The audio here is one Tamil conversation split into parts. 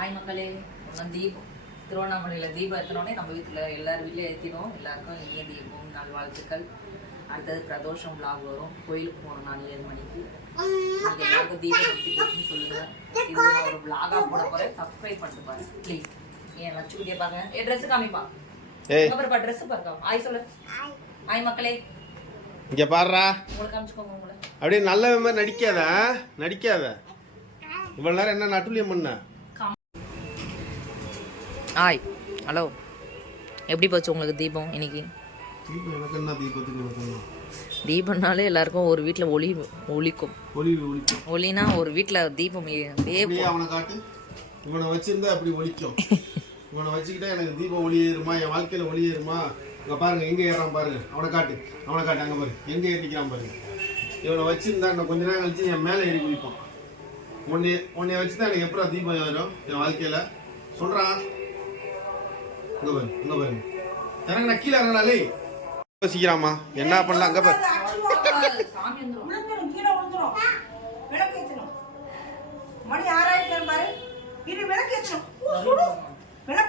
ஹாய் மக்களே, ஒன்றும் தீபம் திருவண்ணாமலையில் தீபம் ஏற்றினோடனே நம்ம வீட்டில் எல்லார் வீட்லேயும் ஏற்றினோம். எல்லாருக்கும் இனிய தீபம் நல்வாழ்த்துக்கள். அடுத்தது பிரதோஷம் விளாக் வரும். கோயிலுக்கு போகணும் நான் 7 மணிக்கு. நீங்கள் எல்லாருக்கும் தீபம் எப்படி போச்சுன்னு சொல்லுங்கள். இது நான் ஒரு விளாகாக போட போகிறேன். சப்ஸ்கிரைப் பண்ணிட்டு பாருங்க ப்ளீஸ். ஏன் லட்சுமிக்கே பாருங்க. ட்ரெஸ்ஸு காமிப்பா. அப்புறம் ட்ரெஸ்ஸு பாருக்கா. ஆய் சொல்லு. ஆய் மக்களே, இங்கே பாடுறா. உங்களுக்கு காமிச்சுக்கோங்க. உங்களை அப்படியே நல்ல மாதிரி நடிக்காத. இவ்வளோ நேரம் என்ன நட்டுலியம் பண்ண? ஆய் ஹலோ, எப்படி போச்சு உங்களுக்கு தீபம் இன்னைக்கு? தீபம் எனக்கு என்ன தீபத்துக்கு? தீபம்னாலே எல்லாருக்கும் ஒரு வீட்டில் ஒளிக்கும். ஒளினா ஒரு வீட்டில் தீபம். அவனை காட்டு. இவனை வச்சிருந்தா அப்படி ஒழிக்கும். இவனை வச்சுக்கிட்டா எனக்கு தீபம் ஒளி ஏறுமா, என் வாழ்க்கையில் ஒளி ஏறுமா? இங்கே பாருங்க, எங்கே ஏறான் பாருங்க. அவனை காட்டு அங்கே பாரு, எங்கே ஏறிக்கிறான் பாருங்க. இவனை வச்சிருந்தா இன்னும் கொஞ்ச நேரம் கழிச்சு என் மேலே ஏறி குளிப்பான். உன்னைய வச்சுதான் எனக்கு எப்படா தீபம் ஏறும் என் வாழ்க்கையில் சொல்கிறான். இங்கே பாருங்க எனக்கு நான் கீழே இறங்கினாலே யோசிக்கிறாமா என்ன பண்ணலாம். அங்கே பாரு,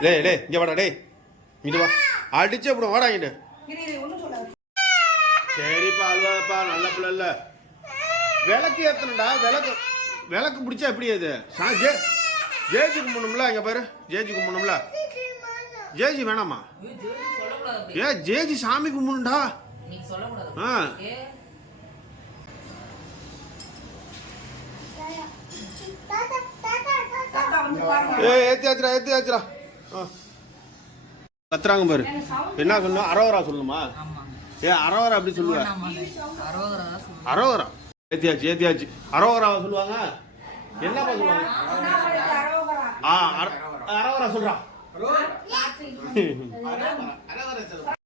டே இங்கே வாடா, டே இங்க வா, அடிச்சு அப்புறம் வாடாங்கிட்டு. சரிப்பா, அழுவாப்பா, நல்ல பிள்ளை இல்ல. விளக்கு ஏத்தணும்டா. விளக்கு பிடிச்சா எப்படி அது? ஜேஜி கும்பிடணும்ல. இங்க பாரு, ஜேஜி கும்பிடணும்ல. ஜேஜி வேணாமா? ஜேஜி சாமி கும்பிடணும்டா. ஏத்தியாச்சுரா. கத்துறாங்க பாரு. என்ன சொல்லணும்? அரோவரா சொல்லணுமா? அரோவரா அப்படி சொல்லுவா. அரோவரா ஏத்தியாச்சு. அரோவரா சொல்லுவாங்க. என்னப்பா சொல்லுவாங்க? அரோவரா சொல்றா.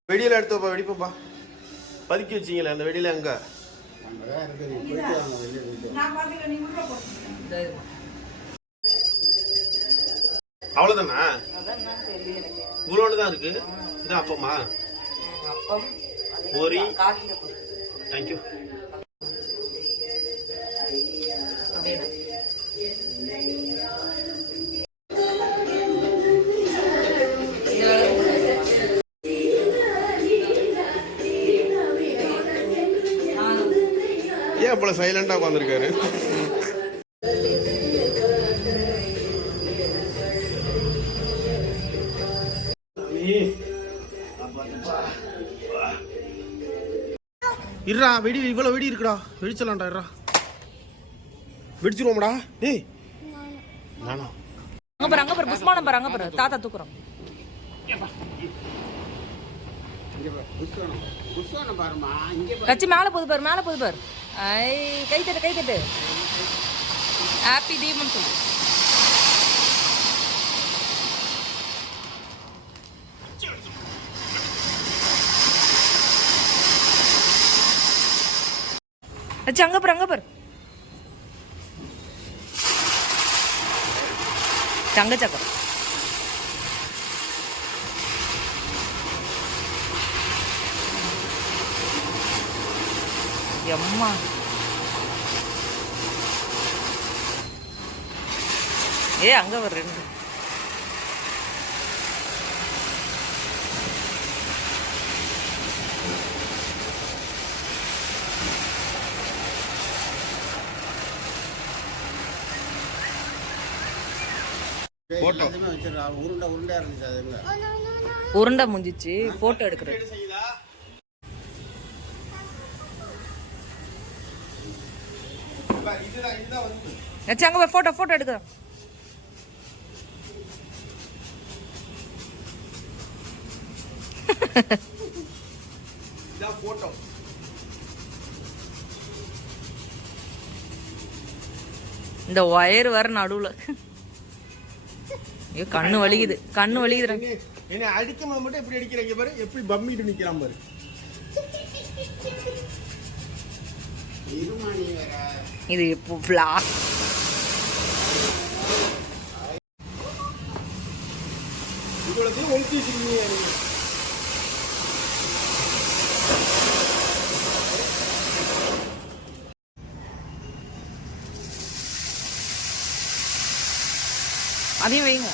வெடியில எடுத்துப்பா, வெடிப்பா. பதுக்கி வச்சிங்களே அந்த வெடியில எங்க? அவ்வளவுதானா? இவ்வளோதான் இருக்கு. இது அப்பமா? பொரி. தேங்க்யூ. ஏன் போல சைலண்டா உட்காந்துருக்காரு? இருடா, வெடி இவ்வளோ வெடி இருக்குடா. வெடிச்சலாம்டா. இருடா, வெடிச்சிருவோம்டா. டேய் நானா அங்க பாரு புஷ்மானம் பாரு. அங்க பாரு, தாத்தா தூக்குறோம். கச்சி மேல போது பாரு. ஐ கை தட்டு. ஹாப்பி தீபம் சொல்லு. கச்சி அங்க பாரு. தங்க சக்கரம். அம்மா அங்க ஒரு 2. உருண்டை முடிஞ்சிச்சு. போட்டோ எடுக்கிறேன். அங்க போய் போட்டோ எடுக்கிறோம். இந்த ஒயர் வர நடுவுல கண்ணு வலிக்குது. என்ன அடிக்கும் போது மட்டும் எப்படி அடிக்கிறீங்க பாரு, எப்படி பம்மிட்டு நிக்கிறான் பாரு. இது இப்போ பிளாக். இவ்வளவு ஒழிச்சு வச்சிருக்கீங்க. அதையும் வைங்க